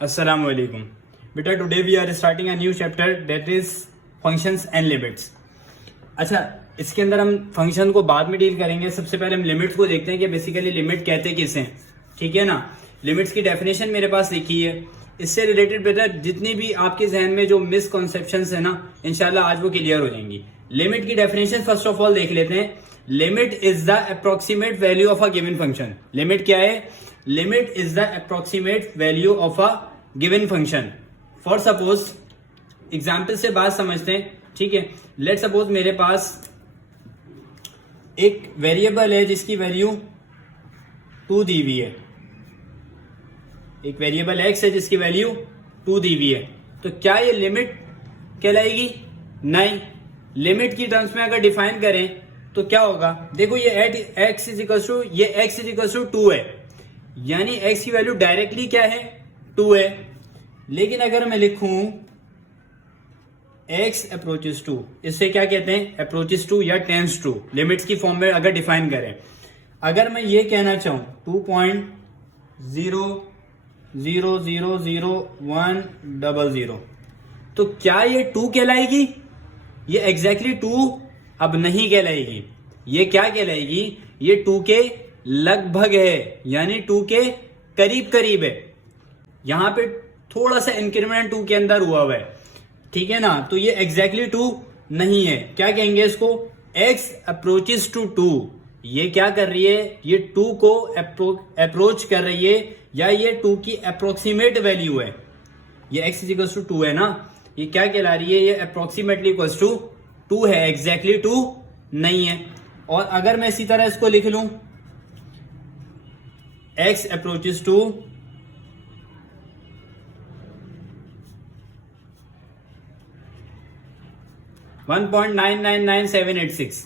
अस्सलाम वालेकुम बेटा, today we are starting a new chapter that is functions and limits. अच्छा, इसके अंदर हम फंक्शन को बाद में डील करेंगे। सबसे पहले हम लिमिट्स को देखते हैं कि बेसिकली लिमिट कहते किसे हैं, ठीक है ना। लिमिट्स की डेफिनेशन मेरे पास लिखी है। इससे रिलेटेड बेटा जितनी भी आपके जहन में जो मिसकॉन्सेप्शंस है ना, इंशाल्लाह आज वो क्लियर हो जाएंगी। लिमिट की डेफिनेशन फर्स्ट ऑफ ऑल देख लेते हैं। Limit is the approximate value of a given function. Limit क्या है? Limit is the approximate value of a given function. For suppose example से बात समझते हैं, ठीक है। लेट सपोज मेरे पास एक वेरिएबल है जिसकी वैल्यू 2 दी हुई है। एक वेरिएबल x है जिसकी वैल्यू 2 दी हुई है। तो क्या ये लिमिट कहलाएगी? नहीं। लिमिट की टर्म्स में अगर डिफाइन करें तो क्या होगा? देखो ये x इज इक्वल टू ये x इज इक्वल टू 2 है, यानी x की वैल्यू डायरेक्टली क्या है? 2 है। लेकिन अगर मैं लिखूं x अप्रोचेस टू, इससे क्या कहते हैं? अप्रोचेस टू या टेंड्स टू। लिमिट्स की फॉर्म में अगर डिफाइन करें, अगर मैं ये कहना चाहूं 2.0000100, तो क्या ये 2 कहलाएगी? ये एग्जैक्टली 2 अब नहीं कहलाएगी। ये क्या कहलाएगी? ये 2 के लगभग है, यानी 2 के करीब करीब है। यहां पे थोड़ा सा इंक्रीमेंट 2 के अंदर हुआ है, ठीक है ना। तो ये एग्जैक्टली 2 नहीं है। क्या कहेंगे इसको? x approaches to 2। ये क्या कर रही है? ये 2 को अप्रोच कर रही है, या ये 2 की अप्रोक्सीमेट वैल्यू है। ये x इज इक्वल टू 2 है ना, ये क्या कहला रही है? ये अप्रोक्सीमेटली इक्वल टू 2 है, एग्जैक्टली 2 नहीं है। और अगर मैं इसी तरह इसको लिख लूं x अप्रोचेस टू 1.999786,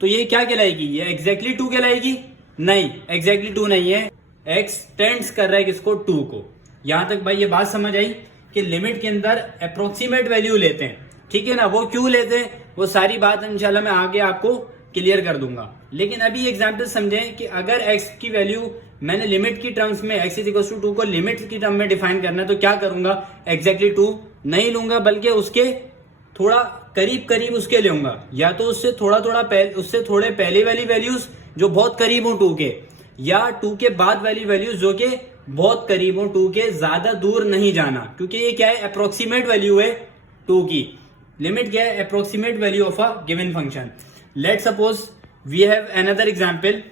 तो ये क्या कहलाएगी? ये एग्जैक्टली 2 कहलाएगी? नहीं, एग्जैक्टली 2 नहीं है। x टेंड्स कर रहा है किसको? 2 को। यहां तक भाई ये बात समझ आई कि लिमिट के अंदर अप्रोक्सीमेट वैल्यू लेते हैं, ठीक है ना। वो क्यों लेते हैं वो सारी बात इंशाल्लाह मैं आगे आपको क्लियर कर दूंगा। लेकिन अभी एग्जाम्पल समझें कि अगर x की वैल्यू मैंने लिमिट की टर्म्स में x इज इक्वल टू 2 को लिमिट की टर्म में डिफाइन करना है, तो क्या करूंगा? एग्जैक्टली 2 नहीं लूंगा, बल्कि उसके थोड़ा करीब करीब उसके लूंगा, या तो उससे उससे थोड़े पहले वाली वैल्यूज जो बहुत करीब हो 2 के, या 2 के बाद वाली वैल्यूज जो कि बहुत करीब हो 2 के, ज्यादा दूर नहीं जाना, क्योंकि ये क्या है? अप्रोक्सीमेट वैल्यू है 2 की। लिमिट क्या है? Approximate value of a given function. Let suppose we have another example.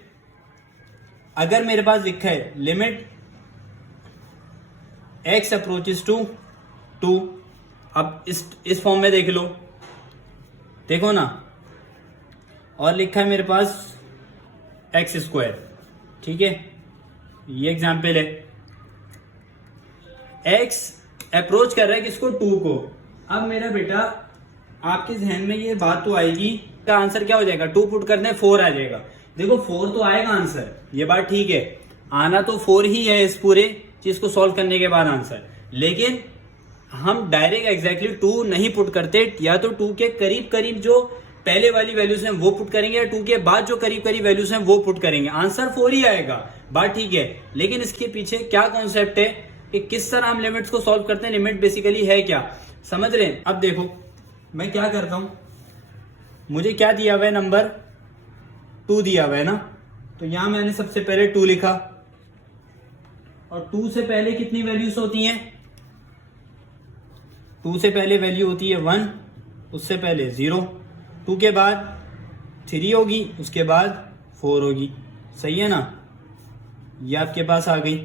अगर मेरे पास लिखा है लिमिट x अप्रोचेस टू 2, अब इस फॉर्म में देख लो, देखो ना, और लिखा है मेरे पास x स्क्वायर, ठीक है। ये एग्जांपल है, x अप्रोच कर रहा है किसको? 2 को। अब मेरा बेटा आपके जहन में ये बात तो आएगी, का आंसर क्या हो जाएगा? 2 पुट करने 4 आ जाएगा। देखो 4 तो आएगा आंसर, ये बात ठीक है, आना तो 4 ही है इस पूरे चीज को सॉल्व करने के बाद आंसर। लेकिन हम डायरेक्ट एग्जैक्टली 2 नहीं पुट करते, या तो 2 के करीब करीब जो पहले वाली वैल्यूज हैं वो पुट करेंगे, या 2 के बाद जो करीब करीब वैल्यूज हैं वो पुट करेंगे। आंसर 4 ही आएगा, बात ठीक है। लेकिन इसके पीछे क्या कॉन्सेप्ट है कि किस तरह हम लिमिट्स को सॉल्व करते हैं, लिमिट बेसिकली है क्या, समझ रहे हैं। अब देखो मैं क्या करता हूं, मुझे क्या दिया हुआ है? नंबर 2 दिया हुआ है ना, तो यहां मैंने सबसे पहले 2 लिखा, और 2 से पहले कितनी वैल्यूज होती हैं? 2 से पहले वैल्यू होती है 1, उससे पहले 0, 2 के बाद 3 होगी, उसके बाद 4 होगी, सही है ना। ये आपके पास आ गई।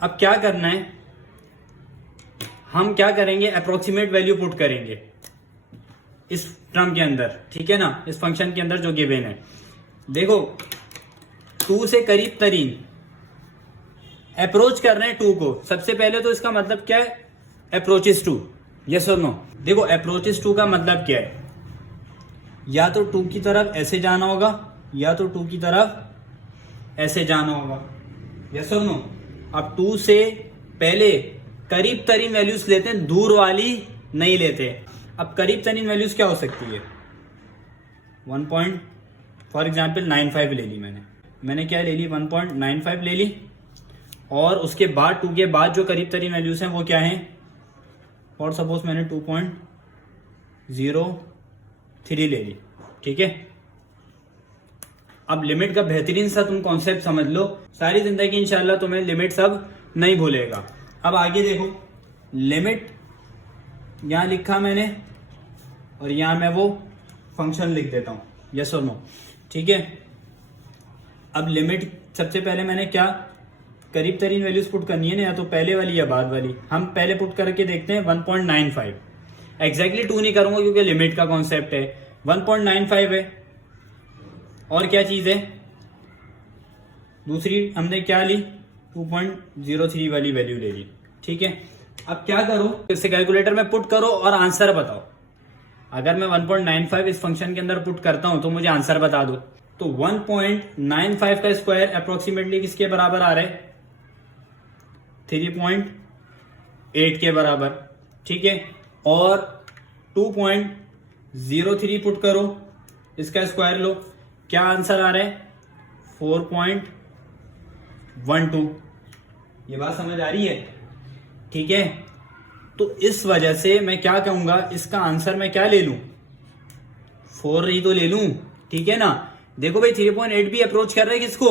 अब क्या करना है? हम क्या करेंगे? अप्रोक्सीमेट वैल्यू पुट करेंगे इस टर्म के अंदर, ठीक है ना, इस फंक्शन के अंदर जो गिवन है। देखो 2 से करीब तरीन अप्रोच कर रहे हैं 2 को। सबसे पहले तो इसका मतलब क्या है? अप्रोचेस टू, यस और नो। देखो अप्रोचेस 2 का मतलब क्या है? या तो 2 की तरफ ऐसे जाना होगा, या तो 2 की तरफ ऐसे जाना होगा, यस और नो। अब 2 से पहले करीब तरीन वैल्यूज लेते हैं, दूर वाली नहीं लेते। अब करीब तरीन वैल्यूज क्या हो सकती है? 1. फॉर एग्जाम्पल 95 ले ली मैंने क्या ले ली? 1.95 ले ली। और उसके बाद 2 के बाद जो करीब तरीन वैल्यूज हैं वो क्या हैं, और सपोज मैंने 2.03 ले ली, ठीक है। अब लिमिट का बेहतरीन सा तुम कॉन्सेप्ट समझ लो, सारी जिंदगी इंशाल्लाह तुम्हें लिमिट सब नहीं भूलेगा। अब आगे देखो, लिमिट यहां लिखा मैंने और यहां मैं वो फंक्शन लिख देता हूं, यस और नो, ठीक है। अब लिमिट सबसे पहले मैंने क्या करीब तरीन वैल्यूज पुट करनी है ना, या तो पहले वाली या बाद वाली। हम पहले पुट करके देखते हैं 1.95, एग्जैक्टली 2 नहीं करूंगा क्योंकि लिमिट का कॉन्सेप्ट है। 1.95 है, और क्या चीज है दूसरी, हमने क्या ली 2.03 वाली वैल्यू ले ली, ठीक है। अब क्या करो, इसे कैलकुलेटर में पुट करो और आंसर बताओ। अगर मैं 1.95 इस फंक्शन के अंदर पुट करता हूं तो मुझे आंसर बता दो। तो 1.95 का स्क्वायर अप्रोक्सीमेटली किसके बराबर आ रहा है, 3.8 के बराबर, ठीक है। और 2.03 पुट करो, इसका स्क्वायर लो, क्या आंसर आ रहा है 4.12। ये बात समझ आ रही है, ठीक है। तो इस वजह से मैं क्या कहूंगा, इसका आंसर मैं क्या ले लूं, 4 ही तो ले लूं, ठीक है ना। देखो भाई 3.8 भी अप्रोच कर रहे हैं किसको,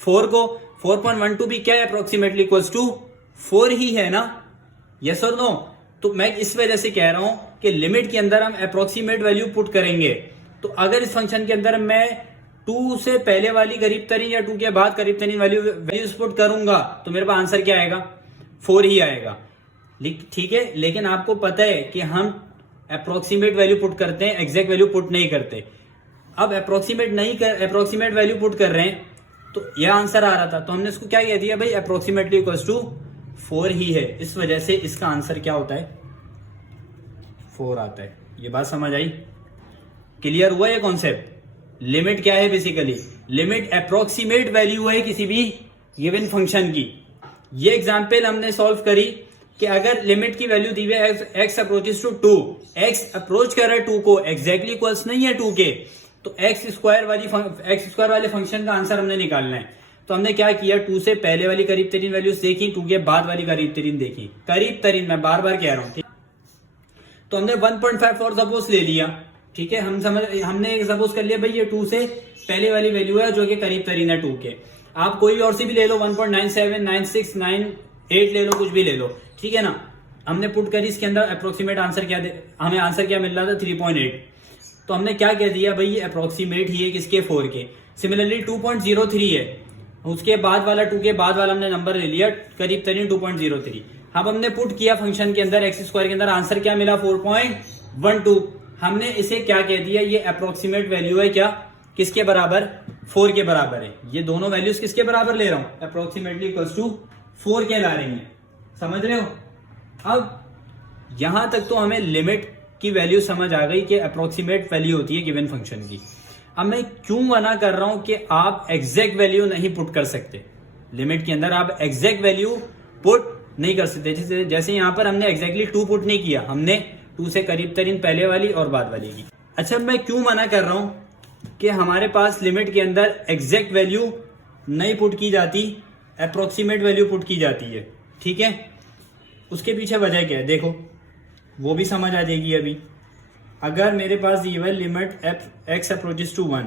4 को। 4.12 भी क्या है अप्रोक्सीमेटली इक्वल्स टू 4 ही है ना, यस और नो। तो मैं इस वजह से कह रहा हूं कि लिमिट के अंदर हम अप्रोक्सीमेट वैल्यू पुट करेंगे। तो अगर इस फंक्शन के अंदर मैं 2 से पहले वाली करीब तरीन या 2 के बाद करीब तरीन वैल्यूज पुट करूंगा तो मेरे पास आंसर क्या आएगा, 4 ही आएगा, ठीक है। लेकिन आपको पता है कि हम अप्रोक्सीमेट वैल्यू पुट करते हैं, एग्जैक्ट वैल्यू पुट नहीं करते। अब अप्रोक्सीमेट वैल्यू पुट कर रहे हैं तो यह आंसर आ रहा था, तो हमने इसको क्या कह दिया भाई अप्रोक्सीमेटली इक्वल्स टू 4 ही है। इस वजह से इसका आंसर क्या होता है, 4 आता है। ये बात समझ आई, क्लियर हुआ ये कॉन्सेप्ट। लिमिट क्या है, बेसिकली लिमिट अप्रोक्सीमेट वैल्यू है किसी भी गिवन फंक्शन की। ये एग्जांपल हमने सॉल्व करी कि अगर लिमिट की वैल्यू दी हुई है x approaches to 2, x approach कर रहा है 2 को, एग्जैक्टली इक्वल्स नहीं है 2 के, तो x स्क्वायर वाले फंक्शन का आंसर हमने निकालना है। तो हमने क्या किया, 2 से पहले वाली करीब तरीन वैल्यूज देखी, 2 के बाद वाली करीब तरीन देखी, करीब तरीन मैं बार बार कह रहा हूं। तो हमने 1.5 फॉर सपोज ले लिया, ठीक है। हमने सपोज कर लिया भाई ये 2 से पहले वाली वैल्यू है जो कि करीब तरीन है 2 के। आप कोई और सी भी ले लो, 1.97, 96, 98 ले लो, कुछ भी ले लो, ठीक है ना। हमने पुट करी, इसके अंदर अप्रोक्सीमेट आंसर क्या हमें आंसर क्या मिल रहा था 3.8। तो हमने क्या कह दिया भाई ये अप्रोक्सीमेट ही है किसके, 4 के। सिमिलरली 2.03 है, उसके बाद वाला 2 के बाद वाला हमने नंबर ले लिया करीब तरीन 2.03। अब हमने पुट किया फंक्शन के अंदर एक्स स्क्वायर के अंदर, आंसर क्या मिला 4.12। हमने इसे क्या कह दिया, ये अप्रोक्सीमेट वैल्यू है क्या, किसके बराबर, 4 के बराबर है। ये दोनों वैल्यूज किसके बराबर ले रहा हूं, अप्रोक्सीमेटली इक्वल्स टू 4 के ला रही हैं, समझ रहे हो। अब यहां तक तो हमें लिमिट की वैल्यू समझ आ गई कि अप्रोक्सीमेट वैल्यू होती है गिवन फंक्शन की। अब मैं क्यों मना कर रहा हूं कि आप एग्जैक्ट वैल्यू नहीं पुट कर सकते लिमिट के अंदर, आप एग्जैक्ट वैल्यू पुट नहीं कर सकते। जैसे यहां पर हमने एग्जैक्टली 2 पुट नहीं किया, हमने 2 से करीब तरीन पहले वाली और बाद वाली की। अच्छा, मैं क्यों मना कर रहा हूं कि हमारे पास लिमिट के अंदर एग्जैक्ट वैल्यू नहीं पुट की जाती, अप्रोक्सीमेट वैल्यू पुट की जाती है, ठीक है। उसके पीछे वजह क्या है देखो, वो भी समझ आ जाएगी अभी। अगर मेरे पास ये है लिमिट x अप्रोचेस टू 1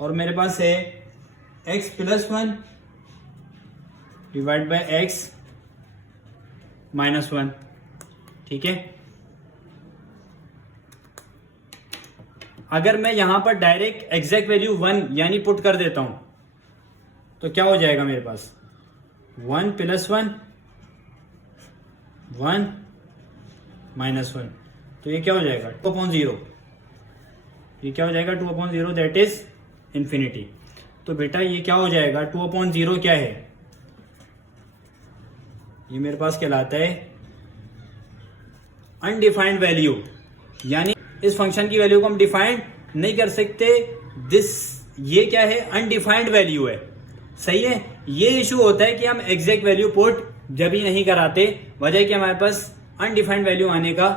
और मेरे पास है x plus 1 divide by x minus 1, ठीक है। अगर मैं यहां पर डायरेक्ट एग्जैक्ट वैल्यू 1 यानी पुट कर देता हूं तो क्या हो जाएगा मेरे पास, 1 प्लस 1 1 माइनस 1, तो ये क्या हो जाएगा 2/0। ये क्या हो जाएगा 2/0, दैट इज इंफिनिटी। तो बेटा ये क्या हो जाएगा 2/0 क्या है, ये मेरे पास कहलाता है अनडिफाइंड वैल्यू, यानी इस फंक्शन की वैल्यू को हम डिफाइंड नहीं कर सकते। ये क्या है, अनडिफाइंड वैल्यू है, सही है। ये इशू होता है कि हम एग्जैक्ट वैल्यू पुट जब ही नहीं कराते, वजह कि हमारे पास अनडिफाइंड वैल्यू आने का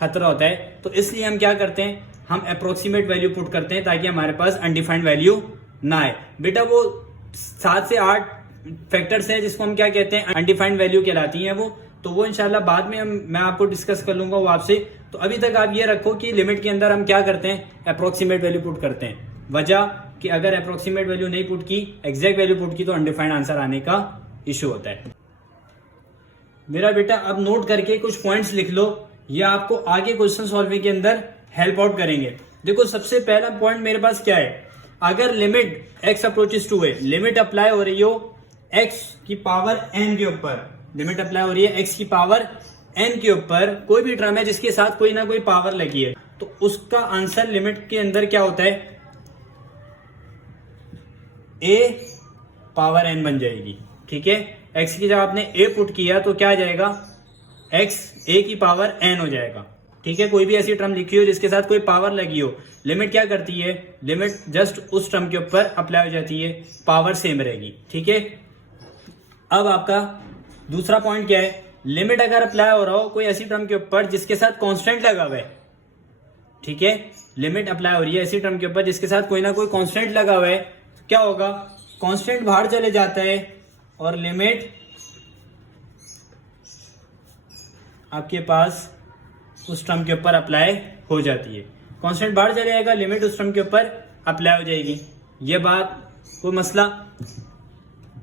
खतरा होता है। तो इसलिए हम क्या करते हैं, हम अप्रोक्सीमेट वैल्यू पुट करते हैं ताकि हमारे पास अनडिफाइंड वैल्यू ना आए। बेटा वो 7 से 8 फैक्टर्स है जिसको हम क्या कहते हैं, अनडिफाइंड वैल्यू कहलाती हैं वो। तो वो इंशाल्लाह बाद में मैं आपको डिस्कस कर लूंगा वो आपसे। तो अभी तक आप ये रखो कि लिमिट के अंदर हम क्या करते हैं, अप्रोक्सीमेट वैल्यू पुट करते हैं। वजह कि अगर अप्रोक्सीमेट वैल्यू नहीं पुट की, एग्जैक्ट वैल्यू पुट की, तो अनडिफाइंड आंसर आने का इशू होता है। मेरा बेटा अब नोट करके कुछ पॉइंट्स लिख लो, ये आपको आगे क्वेश्चन सॉल्विंग के अंदर हेल्प आउट करेंगे। देखो सबसे पहला पॉइंट मेरे पास क्या है, अगर लिमिट x अप्रोचेस टू है, लिमिट अप्लाई हो रही हो x की पावर n के ऊपर, लिमिट अप्लाई हो रही है x की पावर n के ऊपर, कोई भी टर्म है जिसके साथ कोई ना कोई पावर लगी है, तो उसका आंसर लिमिट के अंदर क्या होता है, a पावर n बन जाएगी। ठीक है, x की जब आपने a पुट किया तो क्या आ जाएगा, x a की पावर n हो जाएगा। ठीक है, कोई भी ऐसी टर्म लिखी हो जिसके साथ कोई पावर लगी हो, लिमिट क्या करती है, लिमिट जस्ट उस टर्म के ऊपर अप्लाई हो जाती है, पावर सेम रहेगी। ठीक है, अब आपका दूसरा पॉइंट क्या है, लिमिट अगर अप्लाई हो रहा हो कोई ऐसी टर्म के ऊपर जिसके साथ कांस्टेंट लगा हुआ है। ठीक है, लिमिट अप्लाई हो रही है ऐसी टर्म के ऊपर जिसके साथ कोई ना कोई कांस्टेंट लगा हुआ है, तो क्या होगा, कांस्टेंट बाहर चले जाता है और लिमिट आपके पास उस टर्म के ऊपर अप्लाई हो जाती है। कांस्टेंट बाहर चले जाएगा, लिमिट उस टर्म के ऊपर अप्लाई हो जाएगी। ये बात कोई मसला।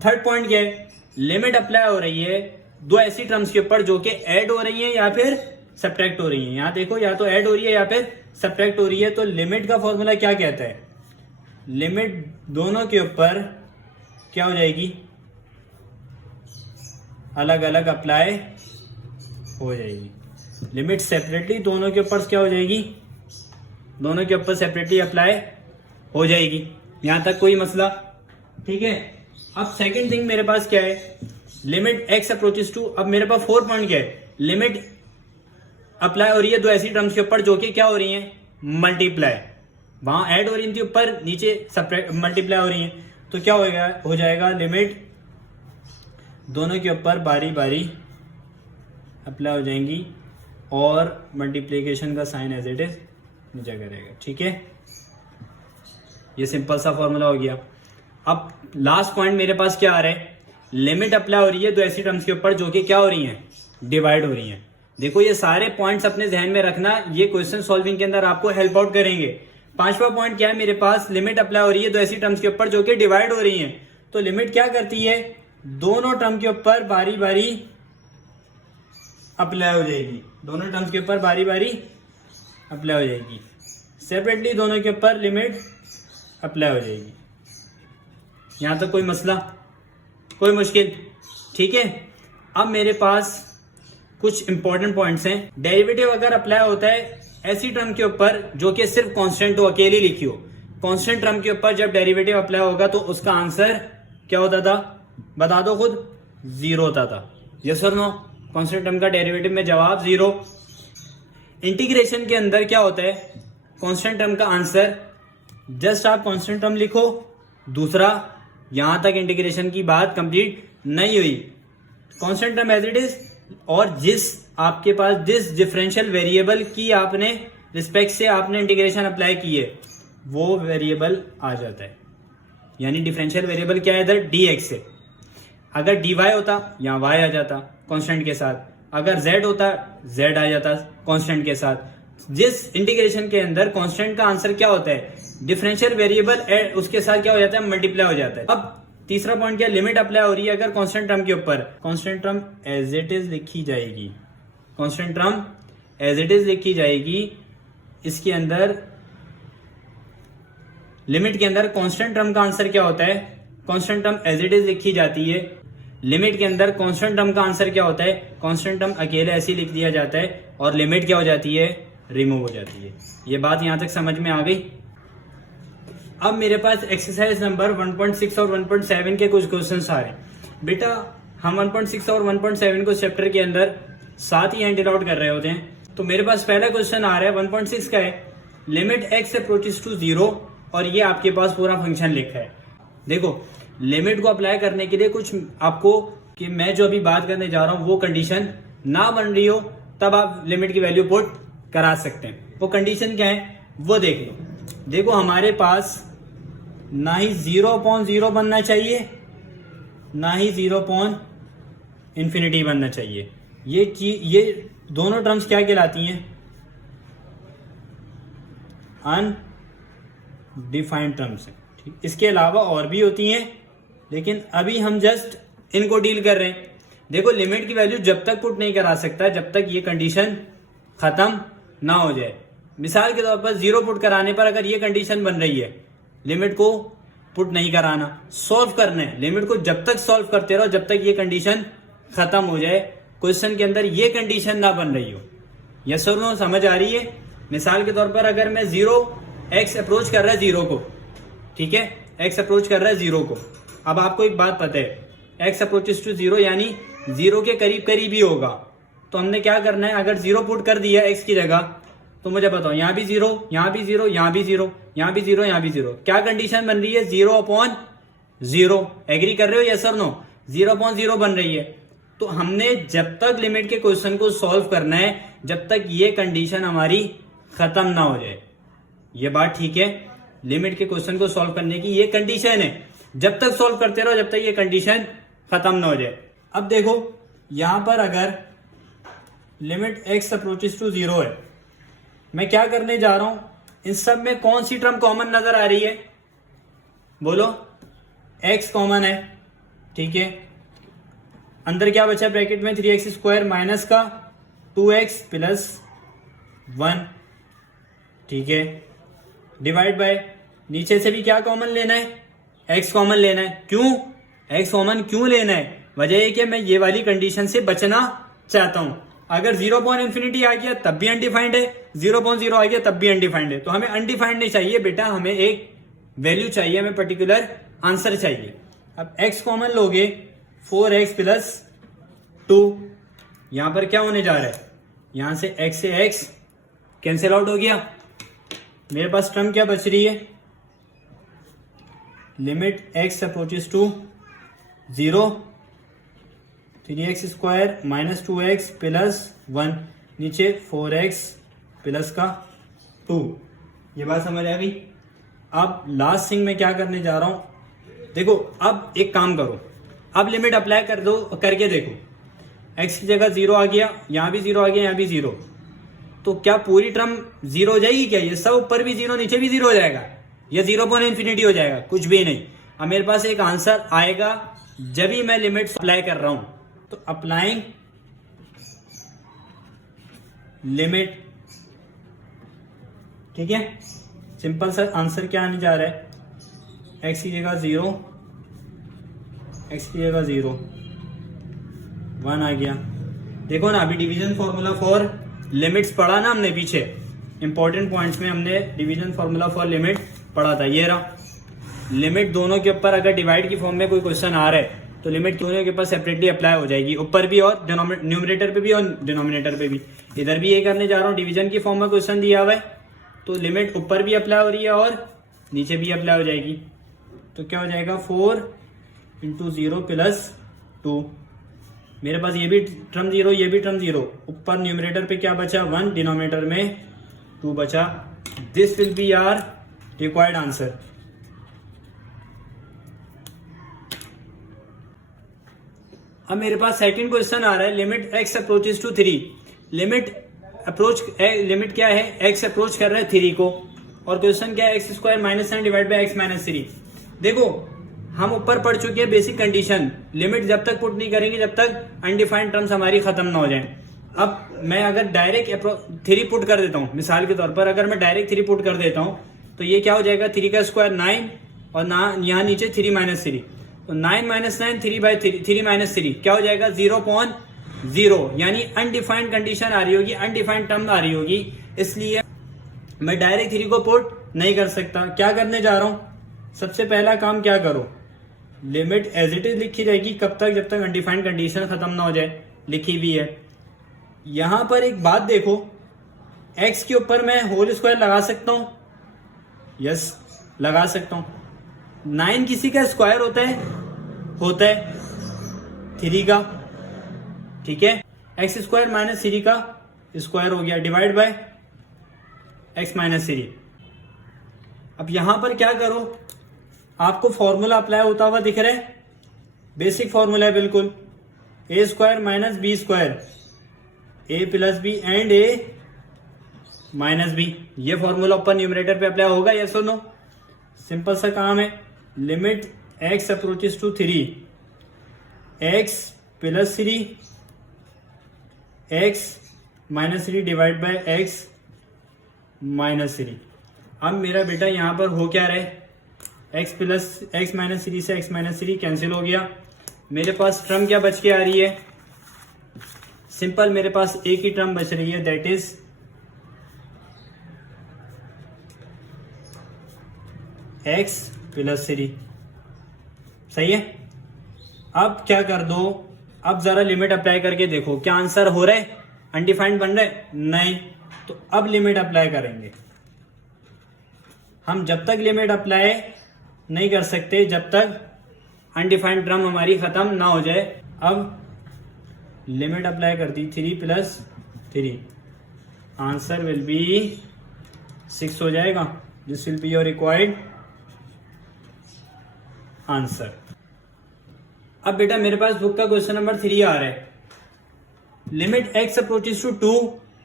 थर्ड पॉइंट क्या है, लिमिट अप्लाई हो रही है दो ऐसी टर्म्स के ऊपर जो कि ऐड हो रही है या फिर सब्ट्रैक्ट हो रही है। यहां देखो, या तो ऐड हो रही है या फिर सब्ट्रैक्ट हो रही है। तो लिमिट का फॉर्मूला क्या कहता है, लिमिट दोनों के ऊपर क्या हो जाएगी, अलग अलग अप्लाई हो जाएगी। लिमिट सेपरेटली दोनों के ऊपर क्या हो जाएगी, दोनों के ऊपर सेपरेटली अप्लाई हो जाएगी। यहां तक कोई मसला। ठीक है, अब सेकंड थिंग मेरे पास क्या है, लिमिट x अप्रोचेस टू, अब मेरे पास 4 पॉइंट क्या है, लिमिट अप्लाई हो रही है दो ऐसी टर्म्स के ऊपर जो कि क्या हो रही है, मल्टीप्लाई, वहां ऐड हो रही थी ऊपर, नीचे मल्टीप्लाई हो रही है। तो क्या हो जाएगा, लिमिट दोनों के ऊपर बारी बारी अप्लाई हो जाएंगी और मल्टीप्लीकेशन का साइन एज इट इज नीचे करेगा। ठीक है, ये सिंपल सा फॉर्मूला हो गया। अब लास्ट पॉइंट मेरे पास क्या आ रहा है, लिमिट अप्लाई हो रही है दो ऐसी टर्म्स के ऊपर जो कि क्या हो रही हैं, डिवाइड हो रही हैं। देखो ये सारे पॉइंट्स अपने ध्यान में रखना, ये क्वेश्चन सॉल्विंग के अंदर आपको हेल्प आउट करेंगे। पांचवा पॉइंट क्या है मेरे पास, लिमिट अप्लाई हो रही है दो ऐसी टर्म्स के ऊपर जो कि डिवाइड हो रही हैं। तो लिमिट क्या करती है, दोनों टर्म के ऊपर बारी बारी अप्लाई हो जाएगी, दोनों टर्म्स के ऊपर बारी बारी अप्लाई हो जाएगी, सेपरेटली दोनों के ऊपर लिमिट अप्लाई हो जाएगी। यहां तक कोई मसला, कोई मुश्किल। ठीक है, अब मेरे पास कुछ इंपॉर्टेंट पॉइंट्स हैं। डेरिवेटिव अगर अप्लाई होता है ऐसी टर्म के ऊपर जो कि सिर्फ कांस्टेंट हो, अकेली लिखी हो, कांस्टेंट टर्म के ऊपर जब डेरिवेटिव अप्लाई होगा तो उसका आंसर क्या होता था, बता दो खुद, 0 होता था। यस और नो, कांस्टेंट टर्म का डेरिवेटिव में जवाब 0। इंटीग्रेशन के अंदर क्या होता है, कांस्टेंट टर्म का आंसर जस्ट आप कांस्टेंट टर्म लिखो। दूसरा, यहां तक इंटीग्रेशन की बात कंप्लीट नहीं हुई, constant term as it is, और जिस आपके पास जिस डिफरेंशियल वेरिएबल की आपने रिस्पेक्ट से आपने इंटीग्रेशन अप्लाई की है वो वेरिएबल आ जाता है। यानी डिफरेंशियल वेरिएबल क्या है इधर, dx है। अगर dy होता यहाँ y आ जाता कांस्टेंट के साथ, अगर z होता z आ जाता कांस्टेंट के साथ। जिस इंटीग्रेशन के अंदर कांस्टेंट का आंसर क्या होता है, डिफरेंशियल वेरिएबल उसके साथ क्या हो जाता है, मल्टीप्लाई हो जाता है। अब तीसरा पॉइंट क्या, लिमिट अप्लाई हो रही है अगर कांस्टेंट टर्म के ऊपर, constant term as it is लिखी जाएगी, constant term as it is लिखी जाएगी। इसके अंदर लिमिट के अंदर कांस्टेंट टर्म का आंसर क्या होता है, constant term as it is लिखी जाती है। लिमिट के अंदर कांस्टेंट टर्म का आंसर क्या होता है, कांस्टेंट टर्म अकेले ऐसे लिख दिया जाता है और लिमिट क्या हो जाती है, रिमूव हो जाती है। ये बात यहां तक समझ में आ गई। अब मेरे पास एक्सरसाइज नंबर 1.6 और 1.7 के कुछ क्वेश्चंस आ रहे हैं। बेटा हम 1.6 और 1.7 को चैप्टर के अंदर साथ ही हैंडल आउट कर रहे होते हैं। तो मेरे पास पहला क्वेश्चन आ रहा है 1.6 का है, लिमिट x अप्रोचेस टू 0, और ये आपके पास पूरा फंक्शन लिखा है। देखो लिमिट को अप्लाई करने के लिए कुछ आपको, कि मैं जो अभी बात करने जा रहा हूं वो कंडीशन ना बन रही हो तब आप लिमिट की वैल्यू पुट करा सकते हैं। वो कंडीशन क्या है वो देख लो। देखो हमारे पास ना ही 0/0 बनना चाहिए ना ही 0.infinity बनना चाहिए। ये दोनों टर्म्स क्या कहलाती हैं? अनडिफाइंड टर्म्स है। ठीक, इसके अलावा और भी होती हैं, लेकिन अभी हम जस्ट इनको डील कर रहे हैं। देखो, लिमिट की वैल्यू जब तक पुट नहीं करा सकता जब तक ये कंडीशन खत्म ना हो जाए। मिसाल के तौर पर 0 पुट कराने पर अगर ये कंडीशन बन रही है, लिमिट को पुट नहीं कराना, सॉल्व करना है, लिमिट को जब तक सॉल्व करते रहो जब तक ये कंडीशन खत्म हो जाए, क्वेश्चन के अंदर ये कंडीशन ना बन रही हो। यस और नो समझ आ रही है? मिसाल के तौर पर अगर मैं x अप्रोच कर रहा है 0 को, ठीक है, x अप्रोच कर रहा है 0 को। अब आपको एक बात पता है, x अप्रोचेस टू 0 यानी 0 के करीब करीब ही होगा। तो हमने क्या करना है, अगर 0 पुट कर दिया x की जगह, तो मुझे बताओ, यहाँ भी 0, यहाँ भी 0, यहाँ भी 0, यहाँ भी 0, यहाँ भी 0, क्या कंडीशन बन रही है? 0/0। एग्री कर रहे हो? यस और नो? 0/0 बन रही है। तो हमने जब तक लिमिट के क्वेश्चन को सॉल्व करना है जब तक ये कंडीशन हमारी खत्म ना हो जाए। ये बात ठीक है? लिमिट के क्वेश्चन को सॉल्व करने की ये कंडीशन है, जब तक सॉल्व करते रहो जब तक ये कंडीशन खत्म ना हो जाए। अब देखो, यहां पर अगर लिमिट x अप्रोचेस टू 0 है, मैं क्या करने जा रहा हूं, इन सब में कौन सी टर्म कॉमन नजर आ रही है? बोलो। x कॉमन है, ठीक है। अंदर क्या बचा ब्रैकेट में? 3x² माइनस का 2x प्लस 1, ठीक है, डिवाइड बाय, नीचे से भी क्या कॉमन लेना है? x कॉमन लेना है। क्यों x कॉमन क्यों लेना है? वजह ये कि मैं ये वाली कंडीशन से बचना चाहता हूं। अगर 0.infinity आ गया तब भी अनडिफाइंड है, 0.0 आ गया तब भी अनडिफाइंड है। तो हमें अनडिफाइंड नहीं चाहिए बेटा, हमें एक वैल्यू चाहिए, हमें पर्टिकुलर आंसर चाहिए। अब x कॉमन लोगे, 4x प्लस 2, यहां पर क्या होने जा रहा है? यहां से x कैंसिल आउट हो गया। मेरे पास टर्म क्या बच रही है? Limit x approaches to 0, 3x² minus 2x plus 1, नीचे 4x प्लस का 2। ये बात समझ आ गई? अब लास्ट थिंग मैं क्या करने जा रहा हूं, देखो, अब एक काम करो, अब लिमिट अप्लाई कर दो, करके देखो। x की जगह 0 आ गया, यहां भी 0 आ गया, यहां भी 0, तो क्या पूरी टर्म 0 हो जाएगी? क्या ये सब ऊपर भी 0 नीचे भी 0 हो जाएगा, या 0.infinity हो जाएगा? कुछ भी नहीं। अब मेरे पास एक आंसर आएगा जब भी मैं लिमिट अप्लाई कर रहा हूं। तो अप्लाइंग लिमिट, ठीक है, सिंपल सा आंसर क्या आने जा रहा है? x की जगह 0, x की जगह 0, 1 आ गया। देखो ना, अभी डिवीजन फॉर्मूला फॉर लिमिट्स पढ़ा ना हमने पीछे, इंपॉर्टेंट पॉइंट्स में हमने डिवीजन फॉर्मूला फॉर लिमिट पढ़ा था। ये रहा लिमिट, दोनों के ऊपर अगर डिवाइड की फॉर्म में कोई क्वेश्चन आ रहा है तो लिमिट दोनों के ऊपर सेपरेटली अप्लाई हो जाएगी, ऊपर भी और न्यूमरेटर पे भी और डिनोमिनेटर पे भी। इधर भी ये करने जा रहा हूँ, डिवीजन की फॉर्म में क्वेश्चन दिया हुआ है तो लिमिट ऊपर भी अप्लाई हो रही है और नीचे भी अप्लाई हो जाएगी। तो क्या हो जाएगा? 4 × 0 प्लस 2। मेरे पास ये भी टर्म 0, ये भी टर्म 0, ऊपर न्यूमरेटर पे क्या बचा? 1, डिनोमिनेटर में 2 बचा। This will be our required answer. अब मेरे पास सेकंड क्वेश्चन आ रहा है, limit x approaches to 3। Limit क्या है? x अप्रोच कर रहा है 3 को, और क्वेश्चन क्या है? x² minus 9 divide by x minus 3। देखो, हम ऊपर पढ़ चुके हैं बेसिक कंडीशन, लिमिट जब तक पुट नहीं करेंगे जब तक अनडिफाइंड टर्म्स हमारी खत्म ना हो जाए। अब मैं अगर डायरेक्ट 3 पुट कर देता हूं, मिसाल के तौर पर अगर मैं डायरेक्ट 3 पुट कर देता हूं तो ये क्या हो जाएगा? 3 का स्क्वायर 9, और ना यहाँ नीचे 3 माइनस 3, तो 9 माइनस 9 3 माइनस 3 क्या हो जाएगा? 0.0, यानी अनडिफाइंड कंडीशन आ रही होगी, अनडिफाइंड टर्म आ रही होगी, इसलिए मैं डायरेक्ट 3 को पुट नहीं कर सकता। क्या करने जा रहा हूं? सबसे पहला काम क्या करो, लिमिट एज इट इज लिखी रहेगी कब तक? जब तक अनडिफाइंड कंडीशन खत्म ना हो जाए, लिखी भी है। यहां पर एक बात देखो, x के ऊपर मैं होल स्क्वायर लगा सकता हूं, यस लगा सकता हूं। 9 किसी का स्क्वायर होता है 3 का, ठीक है, x² माइनस 3 का स्क्वायर हो गया, डिवाइड बाय x माइनस 3। अब यहां पर क्या करो, आपको फॉर्मूला अप्लाई होता हुआ दिख रहा है, बेसिक फॉर्मूला है बिल्कुल, A square minus B square, A plus B and A minus B. ये फॉर्मूला ऊपर न्यूमरेटर पे अप्लाई होगा, यस और नो? सिंपल सा काम है। Limit x approaches to 3, X plus 3 X minus 3 divide by X minus 3। अब मेरा बेटा यहां पर हो क्या रहे, एक्स प्लस एक्स माइनस 3 से एक्स माइनस 3 कैंसिल हो गया। मेरे पास टर्म क्या बच के आ रही है, सिंपल, मेरे पास एक ही टर्म बच रही है, दैट इज एक्स प्लस 3। सही है। अब क्या कर दो, अब जरा लिमिट अप्लाई करके देखो क्या आंसर हो रहा है, अनडिफाइंड बन रहा है? नहीं। तो अब लिमिट अप्लाई करेंगे हम। जब तक लिमिट अप्लाई नहीं कर सकते जब तक अनडिफाइंड टर्म हमारी खत्म ना हो जाए। अब लिमिट अप्लाई कर दी, 3 प्लस 3, आंसर विल बी 6 हो जाएगा। This will be your required answer. अब बेटा मेरे पास बुक का क्वेश्चन नंबर 3 आ रहा है। Limit x approaches to 2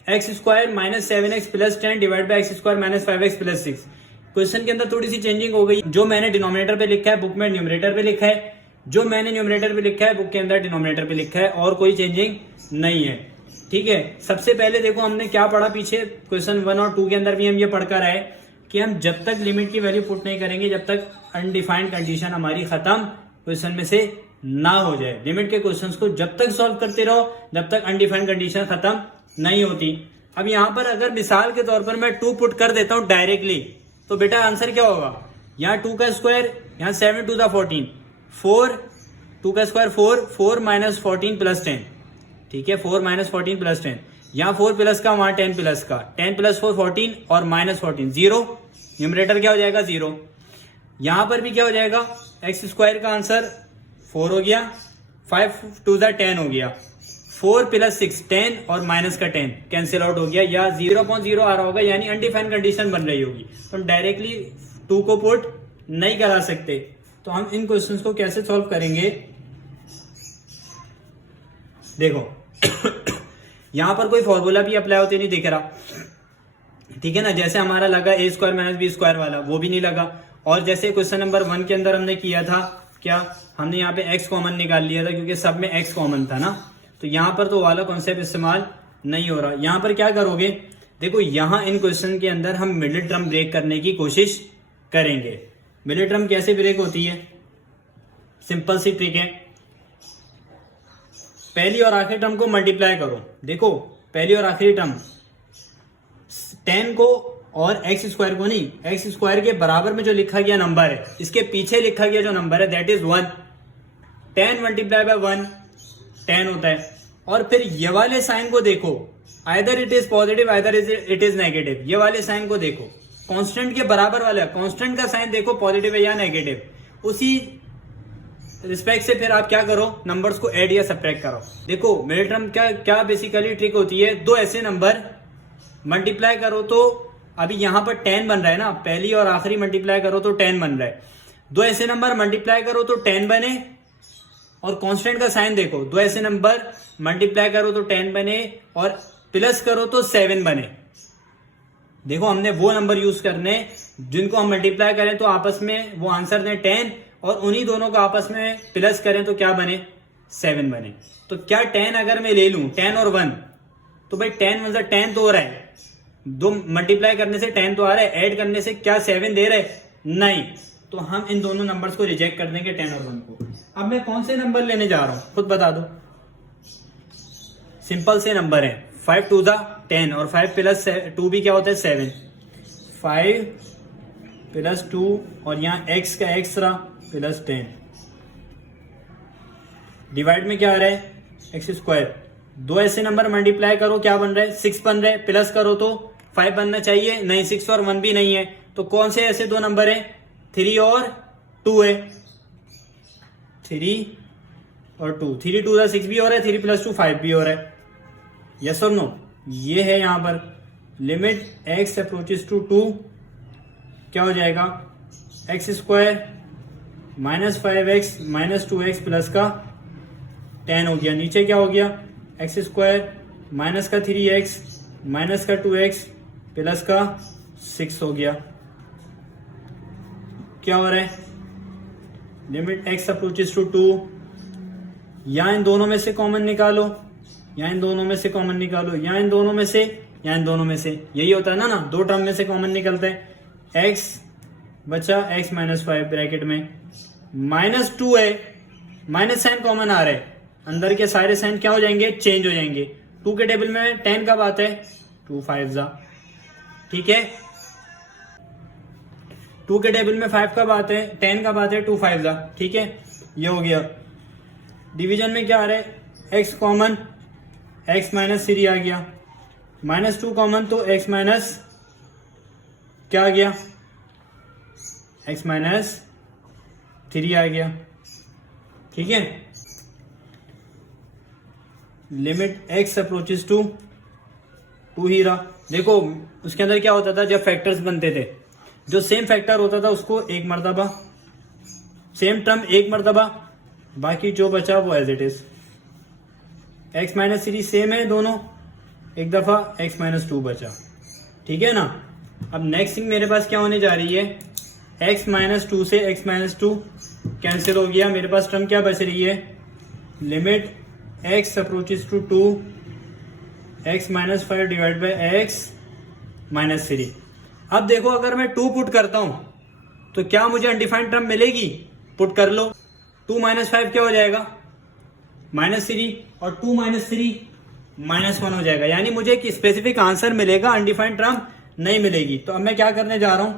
x square minus 7x plus 10 divide by x square minus 5x plus 6। Question के अंदर थोड़ी सी चेंजिंग हो गई। जो मैंने डिनोमिनेटर पे लिखा है बुक में न्यूमरेटर पे लिखा है, जो मैंने न्यूमरेटर पे लिखा है बुक के अंदर डिनोमिनेटर पे लिखा है, और कोई चेंजिंग नहीं है। ठीक है। सबसे पहले देखो हमने क्या पढ़ा पीछे, क्वेश्चन 1 और 2 के अंदर भी हम ये पढ़कर आए कि हम जब तक लिमिट की वैल्यू पुट नहीं करेंगे जब तक अनडिफाइंड कंडीशन हमारी खत्म क्वेश्चन में से ना हो जाए। लिमिट के क्वेश्चंस को जब तक सॉल्व करते रहो जब तक अनडिफाइंड कंडीशन खत्म नहीं होती। अब यहां पर अगर मिसाल के तौर पर मैं 2 पुट कर देता हूं डायरेक्टली, तो बेटा आंसर क्या होगा, यहाँ 2 का स्क्वायर, यहाँ 7 2 14, 4 2 का स्क्वायर 4, 4 माइनस 14 प्लस 10। ठीक है, 4 माइनस 14 प्लस 10, यहाँ 4 प्लस का वहां 10 प्लस का, 10 प्लस 4 14 और माइनस 14 0। न्यूमरेटर क्या हो जाएगा 0। यहां पर भी क्या हो जाएगा, एक्स स्क्वायर का आंसर 4 हो गया, 5 2 10 हो गया, 4 प्लस 6 10 और माइनस का 10 कैंसिल आउट हो गया, या 0.0 आ रहा होगा, यानी अनडिफाइंड कंडीशन बन रही होगी। तो हम डायरेक्टली 2 को पुट नहीं करा सकते। तो हम इन क्वेश्चंस को कैसे सॉल्व करेंगे, देखो यहां पर कोई फॉर्मूला भी अप्लाई होते नहीं दिख रहा। ठीक है ना, जैसे हमारा लगा ए स्क्वायर माइनस बी स्क्वायर वाला, वो भी नहीं लगा। और जैसे क्वेश्चन नंबर 1 के अंदर हमने किया था, क्या हमने यहाँ पे x कॉमन निकाल लिया था क्योंकि सब में x कॉमन था ना, तो यहाँ पर तो वाला कॉन्सेप्ट इस्तेमाल नहीं हो रहा। यहाँ पर क्या करोगे, देखो यहाँ इन क्वेश्चन के अंदर हम मिडिल टर्म ब्रेक करने की कोशिश करेंगे। मिडिल टर्म कैसे ब्रेक होती है, सिंपल सी ट्रिक है, पहली और आखिरी टर्म को मल्टीप्लाई करो। देखो पहली और आखिरी टर्म 10 को और एक्स स्क्वायर को नहीं, एक्स स्क्वायर के बराबर में जो लिखा गया नंबर है, इसके पीछे लिखा गया जो नंबर है दैट इज 1। 10 मल्टीप्लाई बाय 1 10 होता है। और फिर ये वाले साइन को देखो, either it is positive either it is negative. ये वाले साइन को देखो, कांस्टेंट के बराबर वाला, कांस्टेंट का साइन देखो पॉजिटिव है या नेगेटिव। उसी रिस्पेक्ट से फिर आप क्या करो, नंबर्स को ऐड या सब्ट्रैक्ट करो। देखो मिडिल टर्म क्या बेसिकली ट्रिक होती है, दो ऐसे नंबर मल्टीप्लाई करो तो अभी यहां पर 10 बन रहा है ना, पहली और आखिरी मल्टीप्लाई करो तो 10 बन रहा है। दो ऐसे नंबर मल्टीप्लाई करो तो 10 बने, और कांस्टेंट का साइन देखो, दो ऐसे नंबर मल्टीप्लाई करो तो 10 बने और प्लस करो तो 7 बने। देखो हमने वो नंबर यूज करने जिनको हम मल्टीप्लाई करें तो आपस में वो आंसर दें 10, और उन्हीं दोनों को आपस में प्लस करें तो क्या बने, 7 बने। तो क्या 10 अगर मैं ले लूं 10 और 1, तो भाई 10 मतलब 10 तो हो रहा है, दो मल्टीप्लाई करने से 10 तो आ रहा है, ऐड करने से क्या 7 दे रहे, नहीं। तो हम इन दोनों नंबर्स को रिजेक्ट कर देंगे 10 और 1 को। अब मैं कौन से नंबर लेने जा रहा हूं खुद बता दो, सिंपल से नंबर है, 5 2 10 और 5 प्लस 2 भी क्या होता है 7, 5 प्लस 2 और यहाँ x का x रहा प्लस 10, डिवाइड में क्या आ रहा है एक्स स्क्वायर। दो ऐसे नंबर मल्टीप्लाई करो क्या बन रहा है 6 बन रहा है, प्लस करो तो 5 बनना चाहिए, नहीं 6 और 1 भी नहीं है। तो कौन से ऐसे दो नंबर है, 3 और 2 है, 3 और 2, 3 2 6 भी हो रहा है, 3 प्लस 2 5 भी हो रहा है, यस और नो। ये है यहां पर लिमिट x अप्रोचेस टू 2 क्या हो जाएगा, x square -5x -2x plus का 10 हो गया। नीचे क्या हो गया, एक्स स्क्वायर माइनस का 3x माइनस का 2x प्लस का 6 हो गया। क्या हो रहा है, लिमिट x अप्रोचेस टू 2, या इन दोनों में से कॉमन निकालो, या इन दोनों में से कॉमन निकालो, या इन दोनों में से, या इन दोनों में से, यही होता है ना, दो टर्म में से कॉमन निकलते हैं। x बचा x -5 ब्रैकेट में, -2 है, माइनस साइन कॉमन आ रहा है, अंदर के सारे साइन क्या हो जाएंगे, चेंज हो जाएंगे। 2 के टेबल में 10 कब आता है, 2 5 जा, ठीक है। 2 के टेबल में 5 कब आते हैं, 10 कब आते हैं, 2 5 जा, ठीक है। ये हो गया। डिवीजन में क्या आ रहा है, x कॉमन, x -3 आ गया, -2 कॉमन तो x माइनस क्या आ गया, x -3 आ गया, ठीक है। लिमिट x अप्रोचेस टू 2 ही रहा। देखो उसके अंदर क्या होता था, जब फैक्टर्स बनते थे, जो सेम फैक्टर होता था उसको एक मरतबा, सेम टर्म एक मरतबा, बाकी जो बचा वो as it is. x -3 same है दोनों, एक दफा x -2 बचा, ठीक है ना। अब नेक्स्ट थिंग मेरे पास क्या होने जा रही है, x -2 से x -2 कैंसिल हो गया, मेरे पास टर्म क्या बच रही है, limit x approaches to 2 x -5 divide by x -3। अब देखो अगर मैं 2 पुट करता हूं तो क्या मुझे अनडिफाइंड टर्म मिलेगी, पुट कर लो। 2 -5 क्या हो जाएगा, -3, और 2 -3 -1 हो जाएगा, यानी मुझे एक स्पेसिफिक आंसर मिलेगा, अनडिफाइंड टर्म नहीं मिलेगी। तो अब मैं क्या करने जा रहा हूं,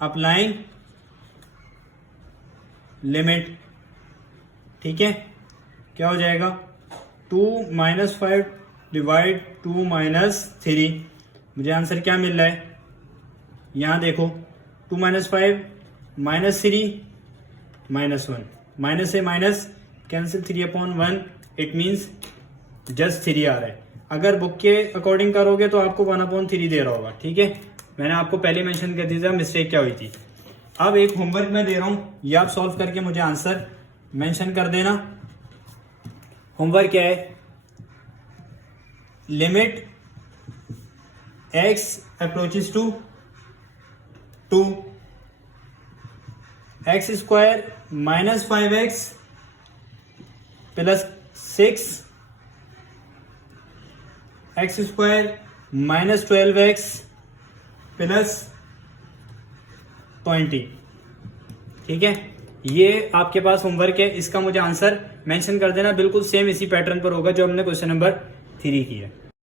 अप्लाइंग लिमिट, ठीक है। क्या हो जाएगा, 2 -5 डिवाइड 2 -3, मुझे आंसर क्या मिल रहा है, यहां देखो 2 -5 -3 -1, माइनस से minus cancel, 3/1, it means just 3 आ रहा है। अगर बुक के अकॉर्डिंग करोगे तो आपको 1/3 दे रहा होगा, ठीक है। मैंने आपको पहले मेंशन कर दिया था मिस्टेक क्या हुई थी। अब एक होमवर्क मैं दे रहा हूं, ये आप सॉल्व करके मुझे आंसर मेंशन कर देना। होमवर्क क्या है, limit x approaches to 2 x square -5x plus 6 x square -12x plus 20, ठीक है। ये आपके पास होमवर्क है, इसका मुझे आंसर मेंशन कर देना, बिल्कुल सेम इसी पैटर्न पर होगा जो हमने क्वेश्चन नंबर 3 किया है।